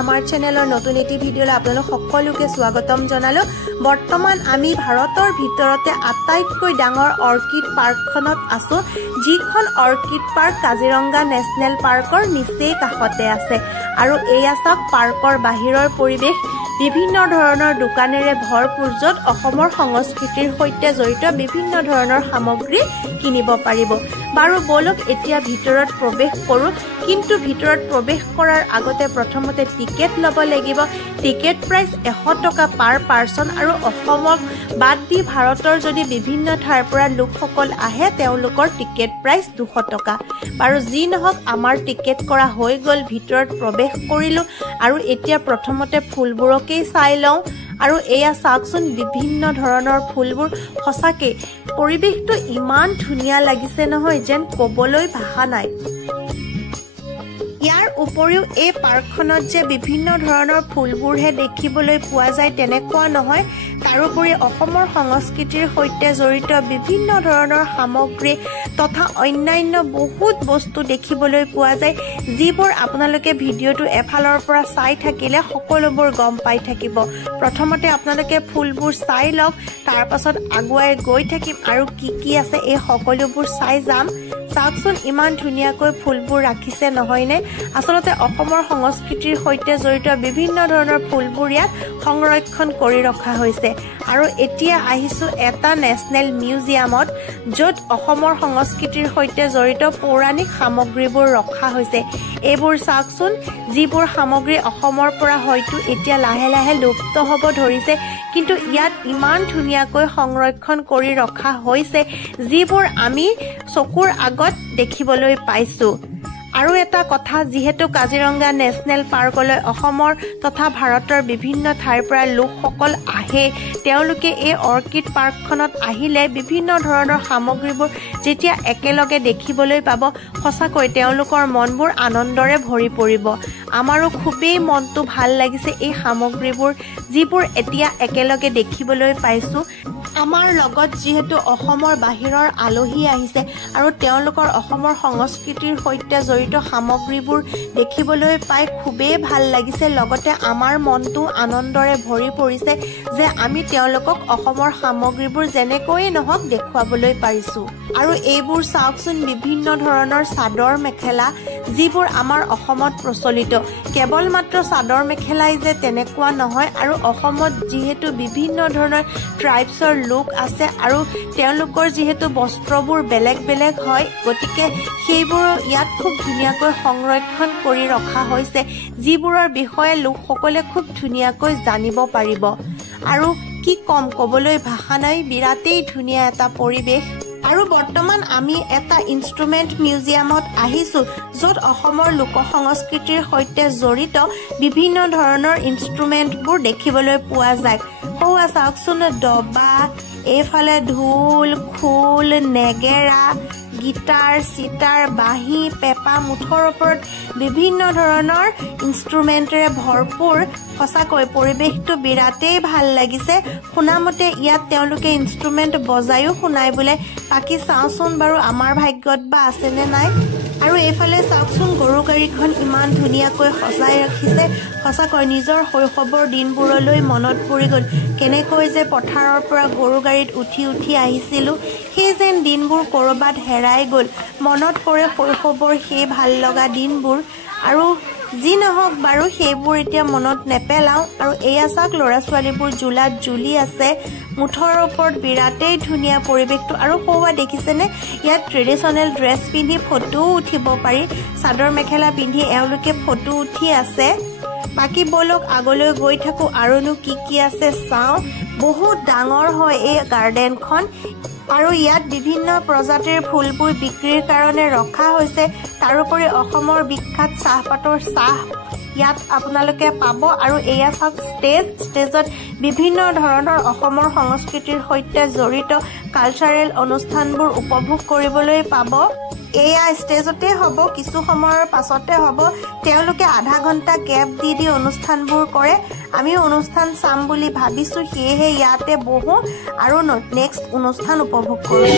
আমাৰ চেনেলৰ নতুন এটি ভিডিঅ'লৈ আপোনালোক সকলোকে স্বাগতম জনালো। বৰ্তমান আমি ভাৰতৰ ভিতৰতে আটাইতকৈ ডাঙৰ অৰ্কিড পাৰ্কখনত আছো, যিখন অৰ্কিড পাৰ্ক কাজিৰঙা নেশ্যনেল পাৰ্কৰ নিচেই কাষতে আছে। আৰু এয়া চাওক পাৰ্কৰ বাহিৰৰ পৰিৱেশ, বিভিন্ন ধৰণৰ দোকানেৰে ভৰপূৰ, য'ত অসমৰ সংস্কৃতিৰ সৈতে জড়িত বিভিন্ন ধৰণৰ সামগ্ৰী কিনিব পাৰিব। বাৰু বলক এতিয়া ভিতৰত প্ৰৱেশ কৰোঁ, কিন্তু ভিতৰত প্ৰৱেশ কৰাৰ আগতে প্ৰথমতে টিকেট ল'ব লাগিব। টিকেট প্ৰাইচ 100 টকা পাৰ পাৰ্চন, আৰু অসমক বাদ দি ভাৰতৰ যদি বিভিন্ন ঠাইৰ পৰা লোকসকল আহে তেওঁলোকৰ টিকেট প্ৰাইচ 200 টকা। বাৰু যি নহওক, আমাৰ টিকেট কৰা হৈ গ'ল, ভিতৰত প্ৰৱেশ কৰিলোঁ আৰু এতিয়া প্ৰথমতে ফুলবোৰকেই চাই লওঁ। আৰু এয়া চাওকচোন বিভিন্ন ধৰণৰ ফুলবোৰ, সঁচাকৈ পৰিৱেশটো ইমান ধুনীয়া লাগিছে নহয়, যেন ক'বলৈ ভাষা নাই। ইয়াৰ উপৰিও এই পাৰ্কখনত যে বিভিন্ন ধৰণৰ ফুলবোৰহে দেখিবলৈ পোৱা যায় তেনেকুৱা নহয়, তাৰোপৰি অসমৰ সংস্কৃতিৰ সৈতে জড়িত বিভিন্ন ধৰণৰ সামগ্ৰী তথা অন্যান্য বহুত বস্তু দেখিবলৈ পোৱা যায়, যিবোৰ আপোনালোকে ভিডিঅ'টো এফালৰ পৰা চাই থাকিলে সকলোবোৰ গম পাই থাকিব। প্ৰথমতে আপোনালোকে ফুলবোৰ চাই লওক, তাৰ পাছত আগুৱাই গৈ থাকিম আৰু কি আছে এই সকলোবোৰ চাই যাম। চাওকচোন ইমান ধুনীয়াকৈ ফুলবোৰ ৰাখিছে নহয়নে? আচলতে অসমৰ সংস্কৃতিৰ সৈতে জড়িত বিভিন্ন ধৰণৰ ফুলবোৰ ইয়াত সংৰক্ষণ কৰি ৰখা হৈছে। আৰু এতিয়া আহিছোঁ এটা নেশ্যনেল মিউজিয়ামত, য'ত অসমৰ সংস্কৃতিৰ সৈতে জড়িত পৌৰাণিক সামগ্ৰীবোৰ ৰখা হৈছে। এইবোৰ চাওকচোন, যিবোৰ সামগ্ৰী অসমৰ পৰা হয়তো এতিয়া লাহে লাহে লুপ্ত হ'ব ধৰিছে, কিন্তু ইয়াত ইমান ধুনীয়াকৈ সংৰক্ষণ কৰি ৰখা হৈছে, যিবোৰ আমি চকুৰ আগত দেখিবলৈ পাইছোঁ। আৰু এটা কথা, যিহেতু কাজিৰঙা নেশ্যনেল পাৰ্কলৈ অসমৰ তথা ভাৰতৰ বিভিন্ন ঠাইৰ পৰা লোকসকল আহে, তেওঁলোকে এই অৰ্কিড পাৰ্কখনত আহিলে বিভিন্ন ধৰণৰ সামগ্ৰীবোৰ যেতিয়া একেলগে দেখিবলৈ পাব, সঁচাকৈ তেওঁলোকৰ মনবোৰ আনন্দৰে ভৰি পৰিব। আমাৰো খুবেই মনটো ভাল লাগিছে এই সামগ্ৰীবোৰ, যিবোৰ এতিয়া একেলগে দেখিবলৈ পাইছোঁ। আমাৰ লগত যিহেতু অসমৰ বাহিৰৰ আলহী আহিছে আৰু তেওঁলোকৰ অসমৰ সংস্কৃতিৰ সৈতে জড়িত সামগ্ৰীবোৰ দেখিবলৈ পাই খুবেই ভাল লাগিছে। লগতে আমাৰ মনটো আনন্দৰে ভৰি পৰিছে যে আমি তেওঁলোকক অসমৰ সামগ্ৰীবোৰ যেনেকৈয়ে নহওক দেখুৱাবলৈ পাৰিছোঁ। আৰু এইবোৰ চাওকচোন বিভিন্ন ধৰণৰ চাদৰ মেখেলা, যিবোৰ আমাৰ অসমত প্ৰচলিত। কেৱল মাত্ৰ চাদৰ মেখেলাই যে তেনেকুৱা নহয়, আৰু অসমত যিহেতু বিভিন্ন ধৰণৰ ট্ৰাইবছৰ লোক আছে আৰু তেওঁলোকৰ যিহেতু বস্ত্ৰবোৰ বেলেগ বেলেগ হয়, গতিকে সেইবোৰ ইয়াত খুব ধুনীয়াকৈ সংৰক্ষণ কৰি ৰখা হৈছে, যিবোৰৰ বিষয়ে লোকসকলে খুব ধুনীয়াকৈ জানিব পাৰিব। আৰু কি ক'ম, ক'বলৈ ভাষা নাই, বিৰাটেই ধুনীয়া এটা পৰিৱেশ। আৰু বৰ্তমান আমি এটা ইনষ্ট্ৰুমেণ্ট মিউজিয়ামত আহিছোঁ, য'ত অসমৰ লোক সংস্কৃতিৰ সৈতে জড়িত বিভিন্ন ধৰণৰ ইনষ্ট্ৰুমেণ্টবোৰ দেখিবলৈ পোৱা যায়। সৌৱা চাওকচোন, ডবা, এইফালে ঢোল, খোল, নেগেৰা, গীটাৰ, চিটাৰ, বাঁহী, পেঁপা, মুঠৰ ওপৰত বিভিন্ন ধৰণৰ ইনষ্ট্ৰুমেণ্টেৰে ভৰপূৰ। সঁচাকৈ পৰিৱেশটো বিৰাটেই ভাল লাগিছে। শুনামতে ইয়াত তেওঁলোকে ইনষ্ট্ৰুমেণ্ট বজায়ো শুনাই বোলে, বাকী চাওঁচোন বাৰু আমাৰ ভাগ্যত বা আছেনে নাই। আৰু এইফালে চাওকচোন, গৰু গাড়ীখন ইমান ধুনীয়াকৈ সজাই ৰাখিছে। সঁচাকৈ নিজৰ শৈশৱৰ দিনবোৰলৈ মনত পৰি গ'ল, কেনেকৈ যে পথাৰৰ পৰা গৰু গাড়ীত উঠি উঠি আহিছিলোঁ, সেই যেন দিনবোৰ ক'ৰবাত হেৰাই গ'ল। মনত পৰে শৈশৱৰ সেই ভাল লগা দিনবোৰ। আৰু যি নহওক বাৰু, সেইবোৰ এতিয়া মনত নেপেলাওঁ। আৰু এয়া চাওক, ল'ৰা ছোৱালীবোৰ জোলাত জুলি আছে, মুঠৰ ওপৰত বিৰাটেই ধুনীয়া পৰিৱেশটো। আৰু সৌৱা দেখিছেনে, ইয়াত ট্ৰেডিশ্যনেল ড্ৰেছ পিন্ধি ফটোও উঠিব পাৰি। চাদৰ মেখেলা পিন্ধি এওঁলোকে ফটো উঠি আছে। বাকী বলক আগলৈ গৈ থাকোঁ, আৰুনো কি আছে চাওঁ। বহুত ডাঙৰ হয় এই গাৰ্ডেনখন, আৰু ইয়াত বিভিন্ন প্ৰজাতিৰ ফুলবোৰ বিক্ৰীৰ কাৰণে ৰখা হৈছে। তাৰোপৰি অসমৰ বিখ্যাত চাহপাতৰ চাহ ইয়াত আপোনালোকে পাব। আৰু এয়া চাওক ষ্টেজত বিভিন্ন ধৰণৰ অসমৰ সংস্কৃতিৰ সৈতে জড়িত কালচাৰেল অনুষ্ঠানবোৰ উপভোগ কৰিবলৈ পাব। এয়া ষ্টেজতে হ'ব, কিছু সময়ৰ পাছতে হ'ব। তেওঁলোকে আধা ঘণ্টা গেপ দি অনুষ্ঠানবোৰ কৰে। আমি অনুষ্ঠান চাম বুলি ভাবিছোঁ, সেয়েহে ইয়াতে বহোঁ আৰু নেক্সট অনুষ্ঠান উপভোগ কৰোঁ।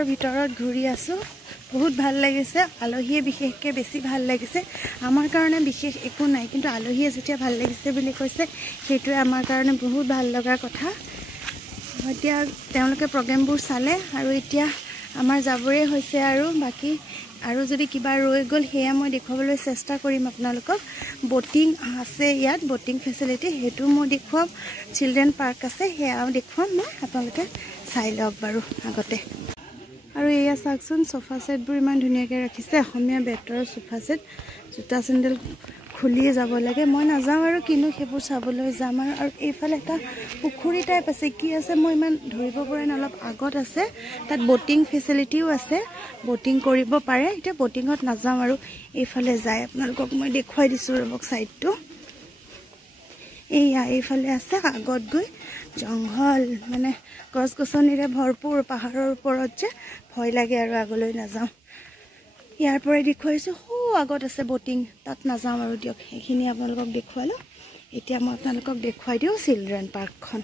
পাৰ্কৰ ভিতৰত ঘূৰি আছোঁ বহুত ভাল লাগিছে আলহীয়ে বিশেষকৈ বেছি ভাল লাগিছে আমাৰ কাৰণে বিশেষ একো নাই কিন্তু আলহীয়ে যেতিয়া ভাল লাগিছে বুলি কৈছে সেইটোৱে আমাৰ কাৰণে বহুত ভাল লগাৰ কথা এতিয়া তেওঁলোকে প্ৰগ্ৰেমবোৰ চালে আৰু এতিয়া আমাৰ যাবৰে হৈছে আৰু বাকি আৰু যদি কিবা ৰৈ গ'ল হেয়া মই দেখুৱাবলৈ চেষ্টা কৰিম আপোনালোকক বোটিং আছে ইয়াত বোটিং ফেচিলিটি হেতু মই দেখুৱাম চিলড্ৰেন পাৰ্ক আছে হেয়াও দেখুৱাম মই আপোনালোকে চাই লওক বাৰু আগতে আৰু এয়া চাকচোন সোফা সেটবোৰ ইমান ধুনীয়াকৈ ৰাখিছে অসমীয়া বেটৰ সোফা সেট জোতা চেন্ডেল খুলি যাব লাগে মই নাযাওঁ আৰু কিনো সেইবোৰ চাবলৈ যাম আৰু এইফালে এটা পুখুৰী টাইপ আছে কি আছে মই ইমান ধৰিব পৰা নাই অলপ আগত আছে তাত বোটিং ফেচিলিটিও আছে বোটিং কৰিব পাৰে এতিয়া বোটিঙত নাযাওঁ আৰু এইফালে যায় আপোনালোকক মই দেখুৱাই দিছোঁ ৰবক সাইডটো এইয়া এইফালে আছে আগত গৈ জংঘল মানে গছ গছনিৰে ভৰপুৰ পাহাৰৰ ওপৰত যে ভয় লাগে আৰু আগলৈ নাযাওঁ ইয়াৰ পৰাই দেখুৱাইছোঁ হো আগত আছে বোটিং তাত নাযাওঁ আৰু দিয়ক সেইখিনি আপোনালোকক দেখুৱালোঁ এতিয়া মই আপোনালোকক দেখুৱাই দিওঁ চিলড্ৰেন পাৰ্কখন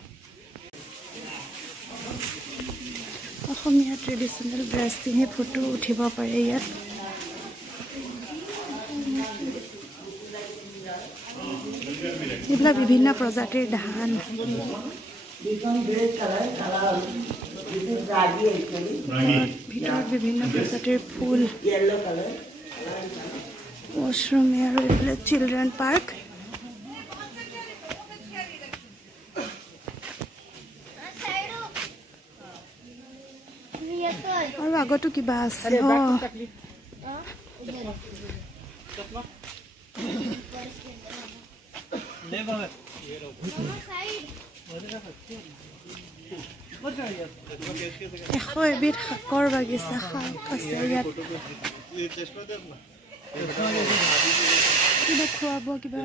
অসমীয়া ট্ৰেডিশ্যনেল ড্ৰেছ পিন্ধি ফটো উঠিব পাৰে ইয়াত এইবিলাক বিভিন্ন প্ৰজাতিৰ ধান ভিতৰত বিভিন্ন প্ৰজাতিৰ ফুল ৱাশৰুম আৰু এইফালে চিলড্ৰেন পাৰ্ক আৰু আগতো কিবা আছে এবিধ শাকৰ বাগিচা শাক আছে ইয়াত কিবা খোৱা বোৱা কিবা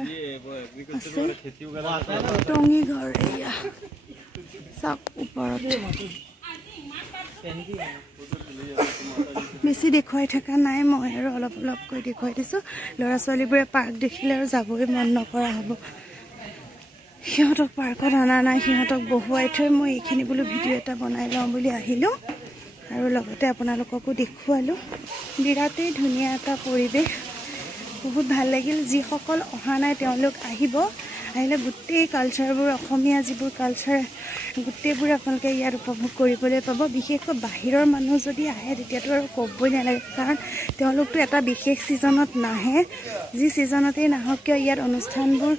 আছে টঙি ঘৰ এয়া চাওক ওপৰত বেছি দেখুৱাই থকা নাই মই আৰু অলপ অলপকৈ দেখুৱাই দিছোঁ ল'ৰা ছোৱালীবোৰে পাৰ্ক দেখিলে আৰু যাবই মন নকৰা হ'ব সিহঁতক পাৰ্কত অনা নাই সিহঁতক বহুৱাই থৈ মই এইখিনি বোলো ভিডিঅ' এটা বনাই লওঁ বুলি আহিলোঁ আৰু লগতে আপোনালোককো দেখুৱালোঁ বিৰাটেই ধুনীয়া এটা পৰিৱেশ বহুত ভাল লাগিল যিসকল অহা নাই তেওঁলোক আহিব আহিলে গোটেই কালচাৰবোৰ অসমীয়া যিবোৰ কালচাৰ গোটেইবোৰ আপোনালোকে ইয়াত উপভোগ কৰিবলৈ পাব বিশেষকৈ বাহিৰৰ মানুহ যদি আহে তেতিয়াতো আৰু ক'বই নালাগে কাৰণ তেওঁলোকতো এটা বিশেষ ছিজনত নাহে যি ছিজনতেই নাহক কিয় ইয়াত অনুষ্ঠানবোৰ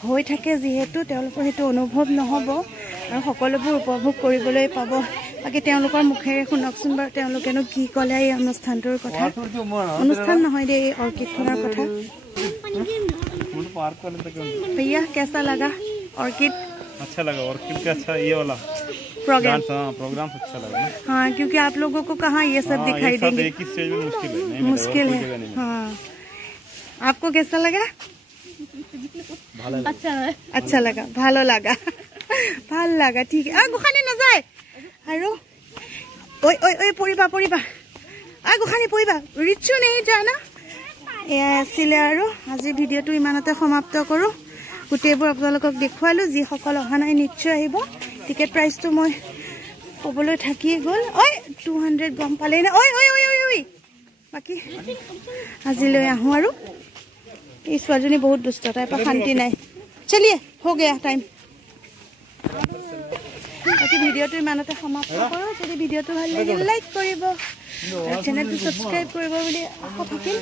হৈ থাকে যিহেতু তেওঁলোকৰ সেইটো অনুভৱ নহ'ব আৰু সকলোবোৰ উপভোগ কৰিবলৈ পাব বাকী তেওঁলোকৰ মুখেৰে শুনকচোন বাৰু তেওঁলোকেনো কি ক'লে এই অনুষ্ঠানটোৰ কথা অনুষ্ঠান নহয় দেই এই অৰ্কিডখনৰ কথা भैया कैसा लगा ऑर्किड अच्छा लगा ऑर्किड का अच्छा ये वाला प्रोग्राम अच्छा लगा हाँ क्योंकि आप लोगों को कहाँ ये सब दिखाई देंगे एक ही स्टेज में मुश्किल है हाँ आपको कैसा लगा अच्छा लगा ভালো লাগা ভাল লাগা ঠিক গোখানি নাযায় আৰু ঐ ঐ ঐ পৰিবা পৰিবা গোখানি পৰিবা ৰিচু নেই জানা এয়া আছিলে আৰু আজি ভিডিঅ'টো ইমানতে সমাপ্ত কৰোঁ গোটেইবোৰ আপোনালোকক দেখুৱালোঁ যিসকল অহা নাই নিশ্চয় আহিব টিকেট প্ৰাইচটো মই ক'বলৈ থাকিয়ে গ'ল ঐ 200 গম পালেই নে ঐ ঐ ঐ ঐ ঐ বাকী আজিলৈ আহোঁ আৰু এই ছোৱালীজনী বহুত দুষ্ট তাইৰ পৰা শান্তি নাই চলিয়ে হৈ গয়া টাইম বাকী ভিডিঅ'টো ইমানতে সমাপ্ত কৰোঁ যদি ভিডিঅ'টো ভাল লাগিল লাইক কৰিব চেনেলটো ছাবস্ক্ৰাইব কৰিব বুলি আশা থাকিল